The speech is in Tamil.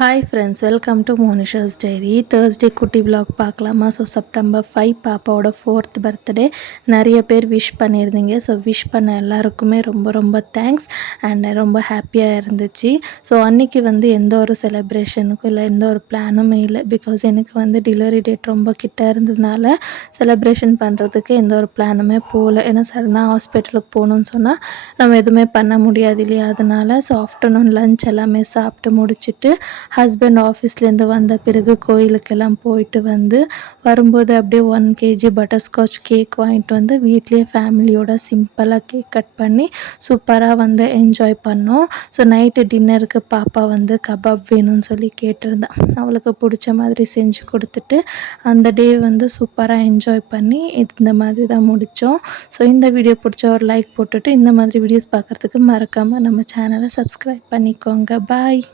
Hi friends, welcome to Monisha's diary. Thursday குட்டி vlog பார்க்கலாமா? ஸோ செப்டம்பர் 5 பாப்பாவோட 4th பர்த்டே. நிறைய பேர் விஷ் பண்ணியிருந்தீங்க. ஸோ விஷ் பண்ண எல்லாருக்குமே ரொம்ப ரொம்ப தேங்க்ஸ் அண்ட் ரொம்ப ஹாப்பியாக இருந்துச்சு. ஸோ அன்றைக்கி வந்து எந்த ஒரு செலிப்ரேஷனுக்கும் இல்லை, எந்த ஒரு பிளானுமே இல்லை. பிகாஸ் எனக்கு வந்து டெலிவரி டேட் ரொம்ப கிட்ட இருந்ததுனால செலிப்ரேஷன் பண்ணுறதுக்கு எந்த ஒரு பிளானுமே போகல. ஏன்னா சடனாக ஹாஸ்பிட்டலுக்கு போகணுன்னு சொன்னால் நம்ம எதுவுமே பண்ண முடியாது இல்லையா? அதனால் ஸோ ஆஃப்டர்நூன் லன்ச் எல்லாமே சாப்பிட்டு முடிச்சுட்டு ஹஸ்பண்ட் ஆஃபீஸ்லேருந்து வந்த பிறகு கோயிலுக்கெல்லாம் போயிட்டு வந்து வரும்போது அப்படியே 1 கேஜி பட்டர்ஸ்காட்ச் கேக் வாங்கிட்டு வந்து வீட்லேயே ஃபேமிலியோட சிம்பிளாக கேக் கட் பண்ணி சூப்பராக வந்து என்ஜாய் பண்ணோம். ஸோ நைட்டு டின்னருக்கு பாப்பா வந்து கபாப் வேணும்னு சொல்லி கேட்டிருந்தா. அவளுக்கு பிடிச்ச மாதிரி செஞ்சு கொடுத்துட்டு அந்த டே வந்து சூப்பராக என்ஜாய் பண்ணி இந்த மாதிரி தான் முடித்தோம். ஸோ இந்த வீடியோ பிடிச்ச ஒரு லைக் போட்டுட்டு இந்த மாதிரி வீடியோஸ் பார்க்குறதுக்கு மறக்காமல் நம்ம சேனலை சப்ஸ்கிரைப் பண்ணிக்கோங்க. பாய்.